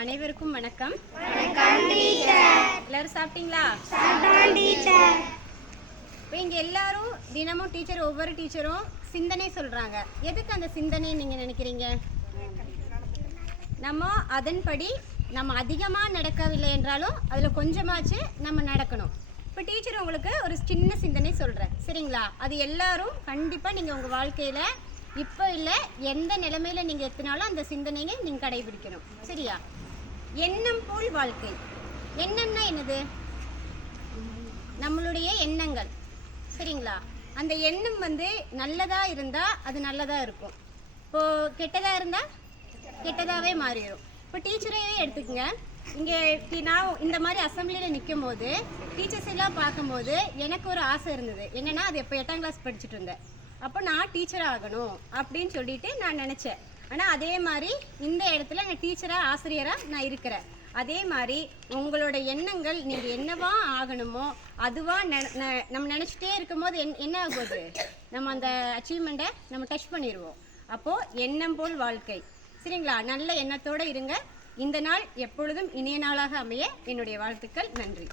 அனைவருக்கும் வணக்கம். எல்லாரும் சாப்பிட்டீங்களா? இப்போ இங்கே எல்லாரும் தினமும் ஒவ்வொரு டீச்சரும் சிந்தனை சொல்கிறாங்க. எதுக்கு அந்த சிந்தனை நீங்கள் நினைக்கிறீங்க? நம்ம அதன்படி நம்ம அதிகமாக நடக்கவில்லை என்றாலும் அதில் கொஞ்சமாச்சு நம்ம நடக்கணும். இப்போ டீச்சர் உங்களுக்கு ஒரு சின்ன சிந்தனை சொல்கிறேன், சரிங்களா? அது எல்லாரும் கண்டிப்பாக நீங்கள் உங்கள் வாழ்க்கையில் இப்போ இல்லை எந்த நிலைமையில் நீங்கள் எத்தினாலும் அந்த சிந்தனையை நீங்கள் கடைபிடிக்கணும், சரியா? எண்ணம் போல் வாழ்க்கை. எண்ணம்னா என்னது? நம்மளுடைய எண்ணங்கள், சரிங்களா? அந்த எண்ணம் நல்லதாக இருந்தால் அது நல்லதாக இருக்கும். இப்போது கெட்டதாக இருந்தால் கெட்டதாகவே மாறிடும். இப்போ டீச்சரையே எடுத்துக்கங்க. இங்கே நான் இந்த மாதிரி அசம்பிளியில் நிற்கும் போது டீச்சர்ஸ் எல்லாம் பார்க்கும்போது எனக்கு ஒரு ஆசை இருந்தது. என்னென்னா, அது இப்போ 8ஆம் கிளாஸ் படிச்சுட்டு இருந்தேன். அப்போ நான் டீச்சர் ஆகணும் அப்படின்னு சொல்லிட்டு நான் நினச்சேன். ஆனால் அதே மாதிரி இந்த இடத்துல நான் டீச்சராக ஆசிரியராக நான் இருக்கிறேன். அதே மாதிரி உங்களோட எண்ணங்கள் நீங்கள் என்னவா ஆகணுமோ அதுவாக நம்ம நினச்சிட்டே இருக்கும் போது என்ன ஆகுது, நம்ம அந்த அச்சீவ்மெண்ட்டை நம்ம டச் பண்ணிடுவோம். அப்போது எண்ணம் போல் வாழ்க்கை, சரிங்களா? நல்ல எண்ணத்தோடு இருங்க. இந்த நாள் எப்பொழுதும் இனிய நாளாக அமைய என்னுடைய வாழ்த்துக்கள். நன்றி.